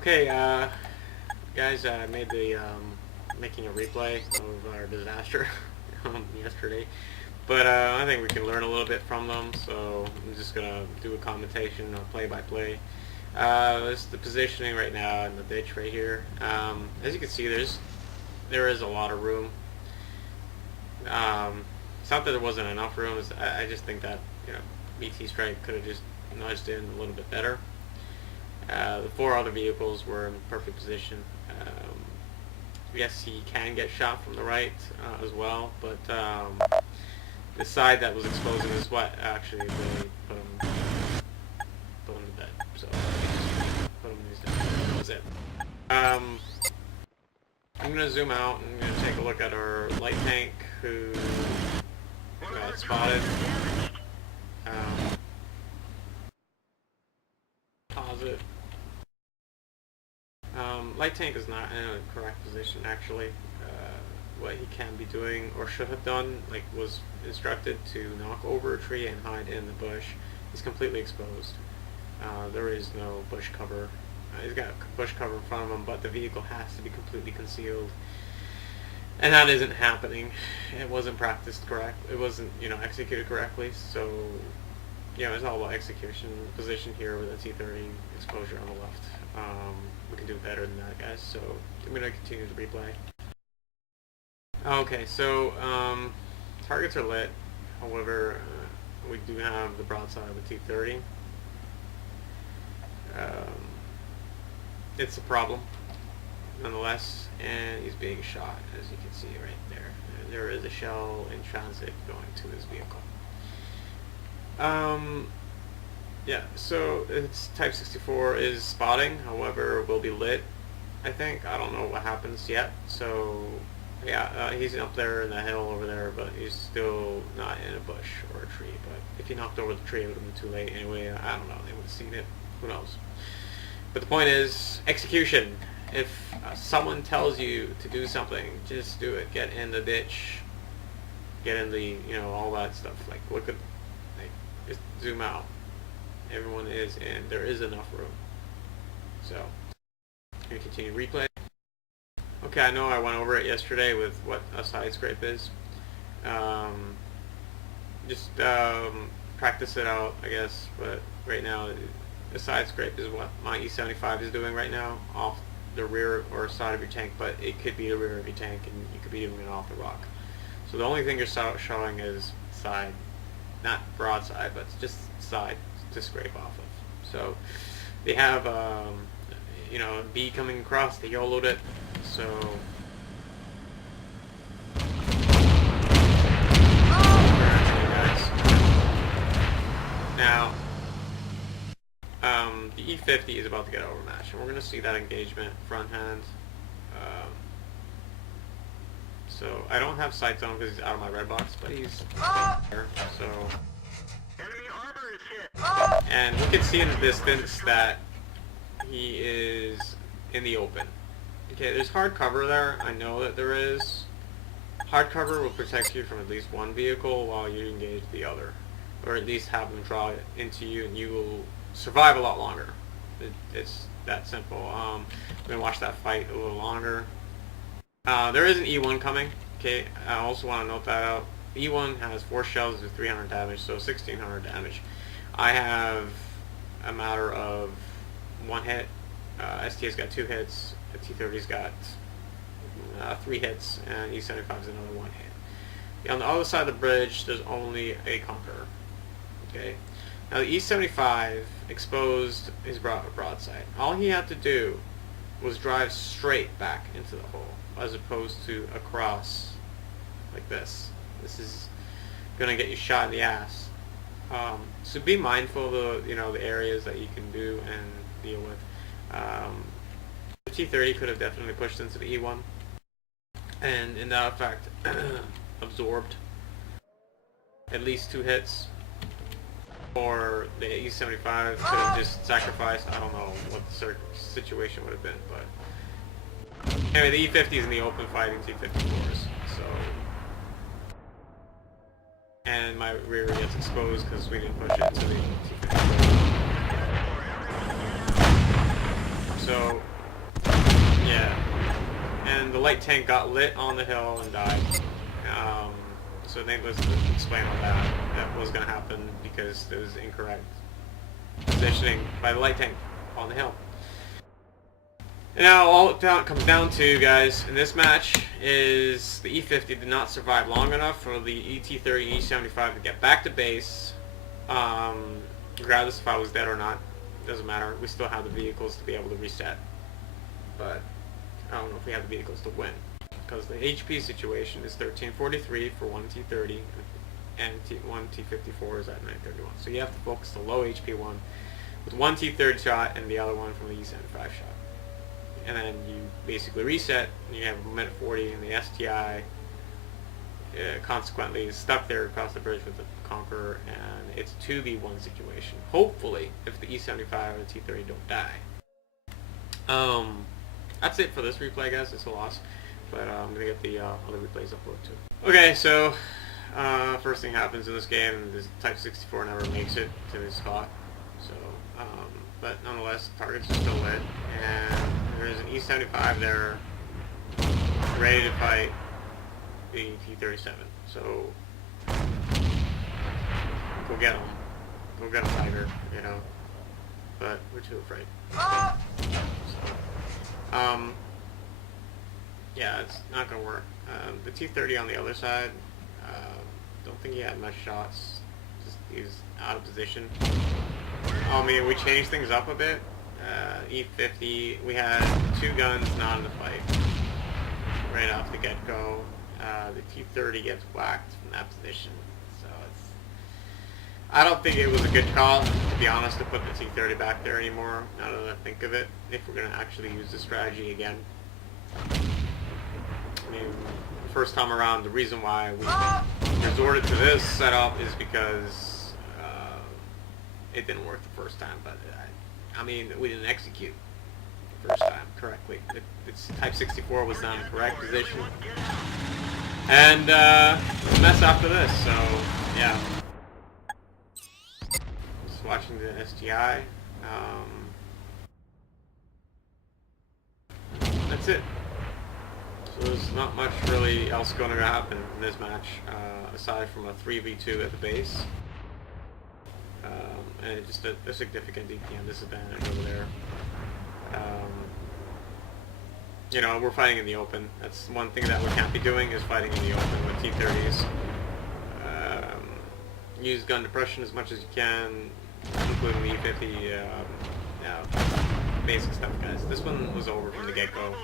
Okay, guys, I made the making a replay of our disaster yesterday, but I think we can learn a little bit from them. So I'm just gonna do a commentation, play-by-play. This is the positioning right now in the ditch right here. As you can see, there is a lot of room. It's not that there wasn't enough room. I just think that BT Strike could have just nudged in a little bit better. The four other vehicles were in perfect position. Yes, he can get shot from the right as well, but the side that was exposed is what actually really put him to bed. So put him in his death. That was it. I'm gonna zoom out and I'm gonna take a look at our light tank who got spotted. Pause it. Light tank is not in a correct position actually. What he can be doing or should have done, like, was instructed to knock over a tree and hide in the bush. He's completely exposed. There is no bush cover. He's got bush cover in front of him, but the vehicle has to be completely concealed. And that isn't happening. It wasn't practiced correct. It wasn't, executed correctly. So, it's all about execution. Position here with a T30 exposure on the left. We can do better than that, guys. So I'm going to continue the replay. Okay, so targets are lit. However, we do have the broadside of the T30. It's a problem, nonetheless, and he's being shot, as you can see right there. There is a shell in transit going to his vehicle. Yeah, so it's Type 64 is spotting, however, will be lit, I think. I don't know what happens yet, so yeah, he's up there in the hill over there, but he's still not in a bush or a tree. But if he knocked over the tree, it would have been too late anyway. I don't know, they would have seen it, who knows. But the point is, execution. If someone tells you to do something, just do it. Get in the ditch, get in the, all that stuff. Like, look at, just zoom out. Everyone is in. There is enough room. So, I'm going to continue replay. Okay, I know I went over it yesterday with what a side scrape is. Just practice it out, I guess. But right now, a side scrape is what my E75 is doing right now, off the rear or side of your tank. But it could be the rear of your tank, and you could be doing it off the rock. So the only thing you're showing is side, not broadside, but just side to scrape off of. So they have B coming across, they YOLO'd it. So now the E50 is about to get overmatched, and we're going to see that engagement front hand. So I don't have sights on him because he's out of my red box, but he's there. So and we can see in the distance that he is in the open. Okay, there's hard cover there. I know that there is. Hard cover will protect you from at least one vehicle while you engage the other. Or at least have them draw it into you, and you will survive a lot longer. It's that simple. I'm going to watch that fight a little longer. There is an E1 coming. Okay, I also want to note that out. E1 has 4 shells with 300 damage, so 1600 damage. I have a matter of 1 hit. STA's got 2 hits. The T30's got 3 hits, and E75's another 1 hit. On the other side of the bridge, there's only a Conqueror. Okay. Now the E75 exposed his broadside. All he had to do was drive straight back into the hole, as opposed to across like this. This is gonna get you shot in the ass. So be mindful of the areas that you can do and deal with. The T30 could have definitely pushed into the E1, and in that effect absorbed at least 2 hits. Or the E75 could have just sacrificed. I don't know what the situation would have been, but anyway, the E50 is in the open fighting T54s. So, and my rear gets exposed because we didn't push it into the T54. So and the light tank got lit on the hill and died. So needless to explain all that. That was going to happen because there was incorrect positioning by the light tank on the hill. And now all it comes down to, guys, in this match is the E50 did not survive long enough for the ET-30 and E-75 to get back to base. Regardless if I was dead or not, doesn't matter. We still have the vehicles to be able to reset. But I don't know if we have the vehicles to win, because the HP situation is 1343 for one T-30 and one T-54 is at 931. So you have to focus the low HP one with one T-30 shot and the other one from the E-75 shot. And then you basically reset, and you have a minute 40, and the STI consequently is stuck there across the bridge with the Conqueror, and it's a 2v1 situation. Hopefully, if the E-75 or the T-30 don't die. That's it for this replay, guys. It's a loss, but I'm gonna get the other replays uploaded too. Okay, so first thing happens in this game, this Type 64 never makes it to this spot. So, but nonetheless, targets are still lit, and there's an E-75 there, ready to fight the T-37. So, go get him. Go get a Tiger, you know. But we're too afraid. So, yeah, it's not gonna work. The T-30 on the other side, don't think he had much shots. Just he was out of position. I mean, we changed things up a bit. E-50, we had two guns not in the fight right off the get-go. The T-30 gets whacked from that position, so I don't think it was a good call, to be honest, to put the T-30 back there anymore, now that I think of it, if we're going to actually use the strategy again. I mean, the first time around, the reason why we resorted to this setup is because it didn't work the first time, but I mean, we didn't execute the first time correctly. Its Type 64 was not in the correct position. And it's a mess after this, so yeah. Just watching the STI. That's it. So there's not much really else going to happen in this match, aside from a 3v2 at the base. And just a significant DPM disadvantage over there. You know, we're fighting in the open. That's one thing that we can't be doing, is fighting in the open with T-30s. Use gun depression as much as you can, including the E-50. Basic stuff, guys. This one was over from the get-go.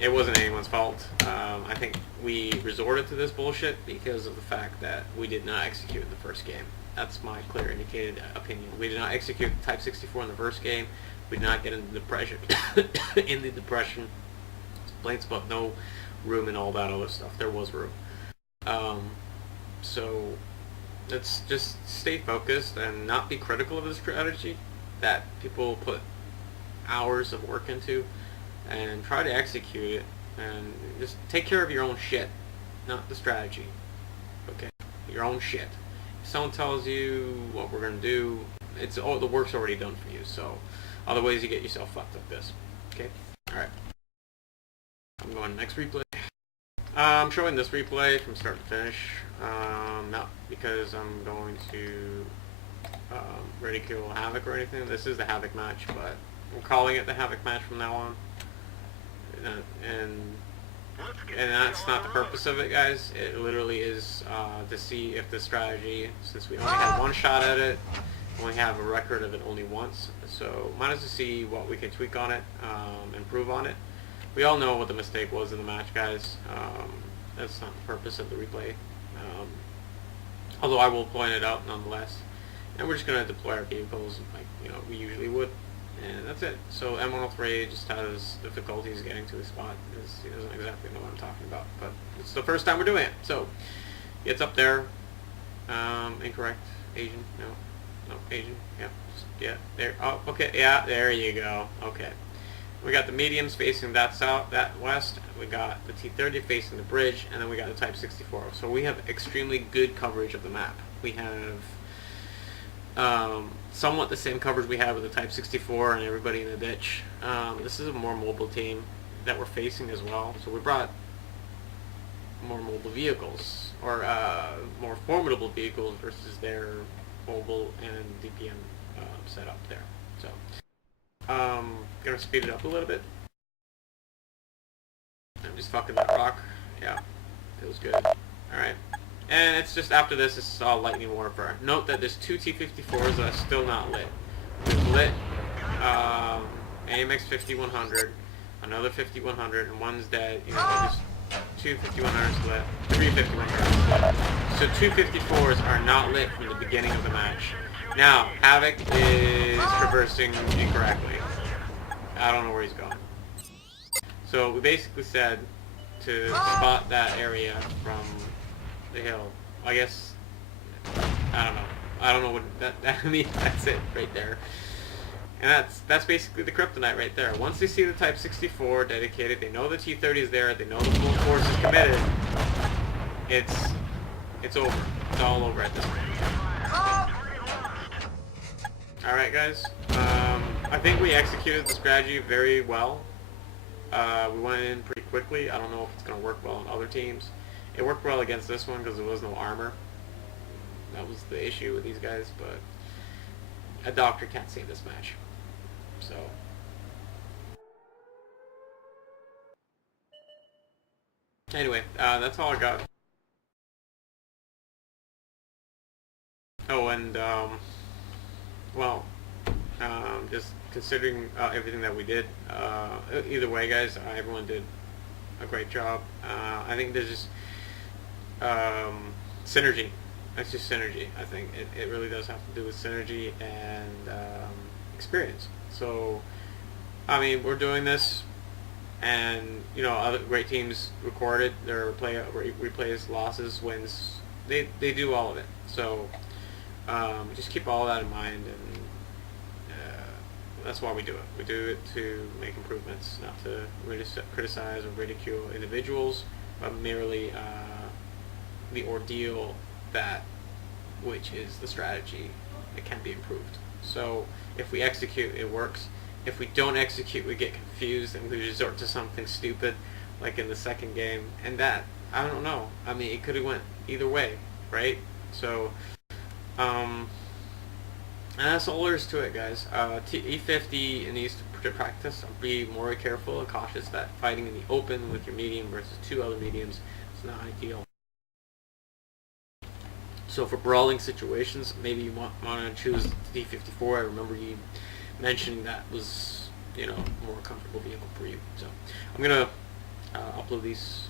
It wasn't anyone's fault. I think we resorted to this bullshit because of the fact that we did not execute in the first game. That's my clear indicated opinion. We did not execute Type 64 in the first game. We did not get into depression. In the depression. Plain spot, no room and all that other stuff. There was room. So let's just stay focused and not be critical of the strategy that people put hours of work into, and try to execute it, and just take care of your own shit, not the strategy. Okay, your own shit. If someone tells you what we're gonna do, it's all the work's already done for you. So other ways you get yourself fucked like this. Okay, all right. I'm going to next replay. I'm showing this replay from start to finish, not because I'm going to ridicule Havoc or anything. This is the Havoc match, but I'm calling it the Havoc match from now on. And that's not the purpose of it, guys. It literally is to see if the strategy, since we only had one shot at it, only have a record of it only once, so might as well see what we can tweak on it, improve on it. We all know what the mistake was in the match, guys. That's not the purpose of the replay, although I will point it out nonetheless. And we're just going to deploy our vehicles like we usually would. And that's it. So M103 just has difficulties getting to the spot. He doesn't exactly know what I'm talking about, but it's the first time we're doing it. So it's up there. Incorrect. Asian. No, Asian. Yeah. Yeah. There. Oh, okay. Yeah. There you go. Okay. We got the mediums facing that south, that west. We got the T-30 facing the bridge, and then we got the Type 64. So we have extremely good coverage of the map. We have somewhat the same coverage we have with the Type 64 and everybody in the ditch. This is a more mobile team that we're facing as well. So we brought more mobile vehicles, or more formidable vehicles versus their mobile and DPM setup there. So, gonna speed it up a little bit. I'm just fucking that rock. Yeah, feels good. Alright. And it's just after this, it's all lightning warfare. Note that there's 2 T-54s that are still not lit. We've lit AMX 5100, another 5100, and one's dead. You know, there's 2 5100s lit, 3 5100s lit. So 2 54s are not lit from the beginning of the match. Now, Havoc is traversing incorrectly. I don't know where he's going. So we basically said to spot that area from the hill. I guess, I don't know. I don't know what that I mean, that's it right there. And that's basically the kryptonite right there. Once they see the Type 64 dedicated, they know the T-30 is there, they know the full force is committed, it's over. It's all over at this point. Alright guys, I think we executed the strategy very well. We went in pretty quickly. I don't know if it's going to work well on other teams. It worked well against this one because there was no armor. That was the issue with these guys, but a doctor can't save this match. So, anyway, that's all I got. Oh, and, well, just considering everything that we did, either way, guys, everyone did a great job. I think there's just synergy. That's just synergy. I think it really does have to do with synergy and experience. So, I mean, we're doing this, and you know, other great teams recorded their replays, losses, wins. They do all of it. So, just keep all that in mind, and that's why we do it. We do it to make improvements, not to criticize or ridicule individuals, but merely the ordeal which is the strategy that can be improved. So if we execute, it works. If we don't execute, we get confused and we resort to something stupid, like in the second game. And that, I don't know. I mean, it could have went either way, right? So, and that's all there is to it, guys. E50 needs to practice. Be more careful and cautious that fighting in the open with your medium versus 2 other mediums is not ideal. So for brawling situations, maybe you want to choose the D54. I remember you mentioned that was, you know, a more comfortable vehicle for you. So I'm gonna upload these